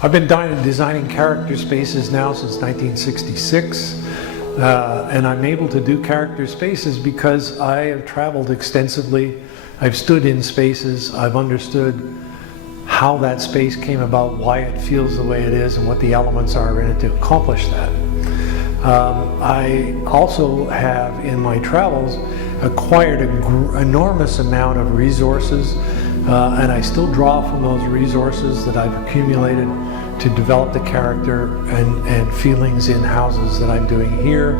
I've been designing character spaces now since 1966, and I'm able to do character spaces because I have traveled extensively. I've stood in spaces, I've understood how that space came about, why it feels the way it is, and what the elements are in it to accomplish that. I also have, in my travels, acquired an enormous amount of resources, and I still draw from those resources that I've accumulated to develop the character and feelings in houses that I'm doing here,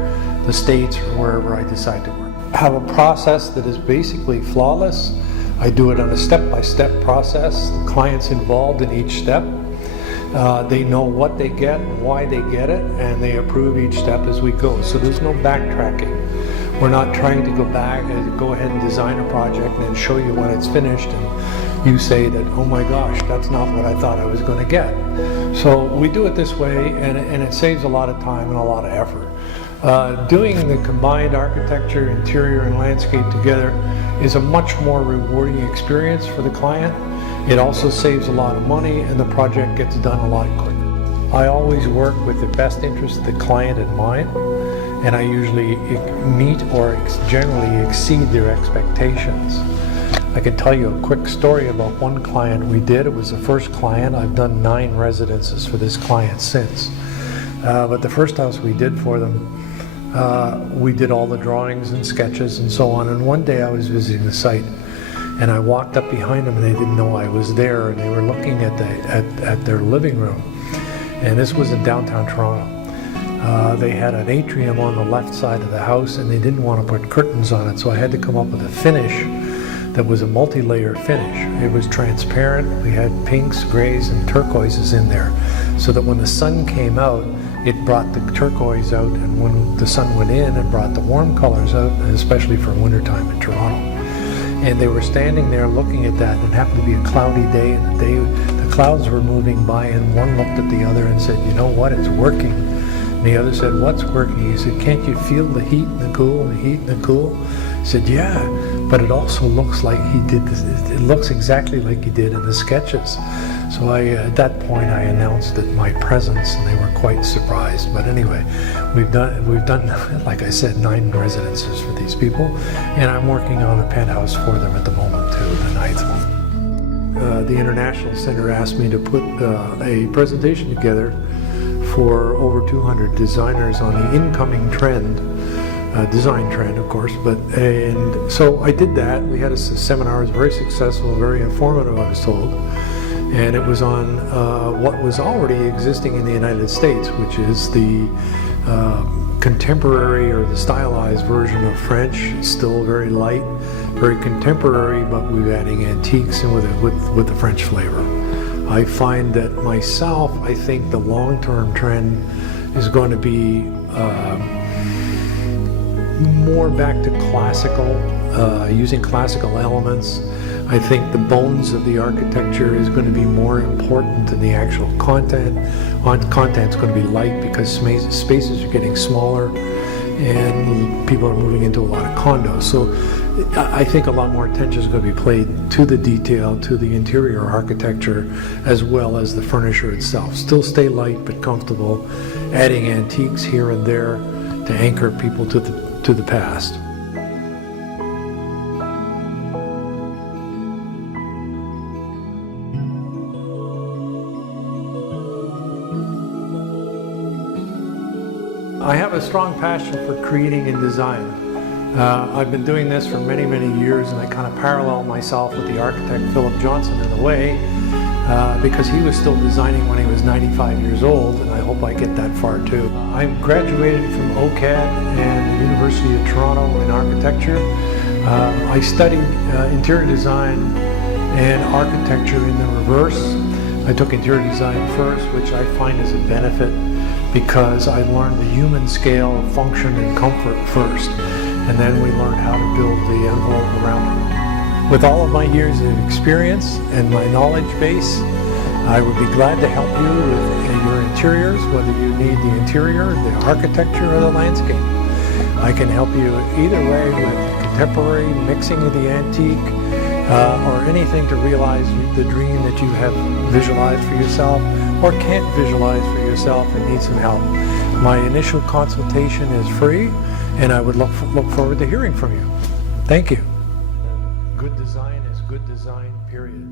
the States, or wherever I decide to work. I have a process that is basically flawless. I do it on a step-by-step process. The client's involved in each step. They know what they get, why they get it, and they approve each step as we go. So there's no backtracking. We're not trying to go back and go ahead and design a project and then show you when it's finished and you say that, oh my gosh, that's not what I thought I was going to get. So we do it this way, and it saves a lot of time and a lot of effort. Doing the combined architecture, interior, and landscape together is a much more rewarding experience for the client. It also saves a lot of money, and the project gets done a lot quicker. I always work with the best interest of the client in mind, and I usually meet or generally exceed their expectations. I can tell you a quick story about one client we did. It was the first client. I've done 9 residences for this client since. But the first house we did for them, we did all the drawings and sketches and so on. And one day I was visiting the site, and I walked up behind them, and they didn't know I was there, and they were looking at their living room. And this was in downtown Toronto. They had an atrium on the left side of the house, and they didn't want to put curtains on it, so I had to come up with a finish that was a multi-layer finish. It was transparent. We had pinks, grays, and turquoises in there, so that when the sun came out, it brought the turquoise out, and when the sun went in, it brought the warm colors out, especially for wintertime in Toronto. And they were standing there looking at that, and it happened to be a cloudy day, and the clouds were moving by, and one looked at the other and said, you know what, it's working. And the other said, what's working? He said, can't you feel the heat and the cool and the heat and the cool? He said, yeah, but it also looks like he did this. It looks exactly like he did in the sketches. So at that point I announced that my presence, and they were quite surprised. But anyway, we've done, like I said, 9 residences for these people, and I'm working on a penthouse for them at the moment too, the 9th one. The International Center asked me to put a presentation together for over 200 designers on the incoming trend, design trend, of course. And so I did that. We had a seminar. It was very successful, very informative, I was told. And it was on what was already existing in the United States, which is the contemporary or the stylized version of French. It's still very light, very contemporary, but we're adding antiques and with the French flavor. I find that myself, I think the long-term trend is going to be more back to classical, using classical elements. I think the bones of the architecture is going to be more important than the actual content. Content's going to be light because spaces are getting smaller and people are moving into a lot of condos. So I think a lot more attention is going to be played to the detail, to the interior architecture, as well as the furniture itself. Still stay light but comfortable, adding antiques here and there to anchor people to the past. I have a strong passion for creating and design. I've been doing this for many, many years, and I kind of parallel myself with the architect Philip Johnson in a way, because he was still designing when he was 95 years old, and I hope I get that far too. I graduated from OCAD and the University of Toronto in architecture. I studied interior design and architecture in the reverse. I took interior design first, which I find is a benefit because I learned the human scale, function, and comfort first, and then we learned how to build the envelope around it. With all of my years of experience and my knowledge base, I would be glad to help you with your interiors, whether you need the interior, the architecture, or the landscape. I can help you either way with contemporary, mixing of the antique, or anything to realize the dream that you have visualized for yourself, or can't visualize for yourself and need some help. My initial consultation is free, and I would look forward to hearing from you. Thank you. Good design is good design, period.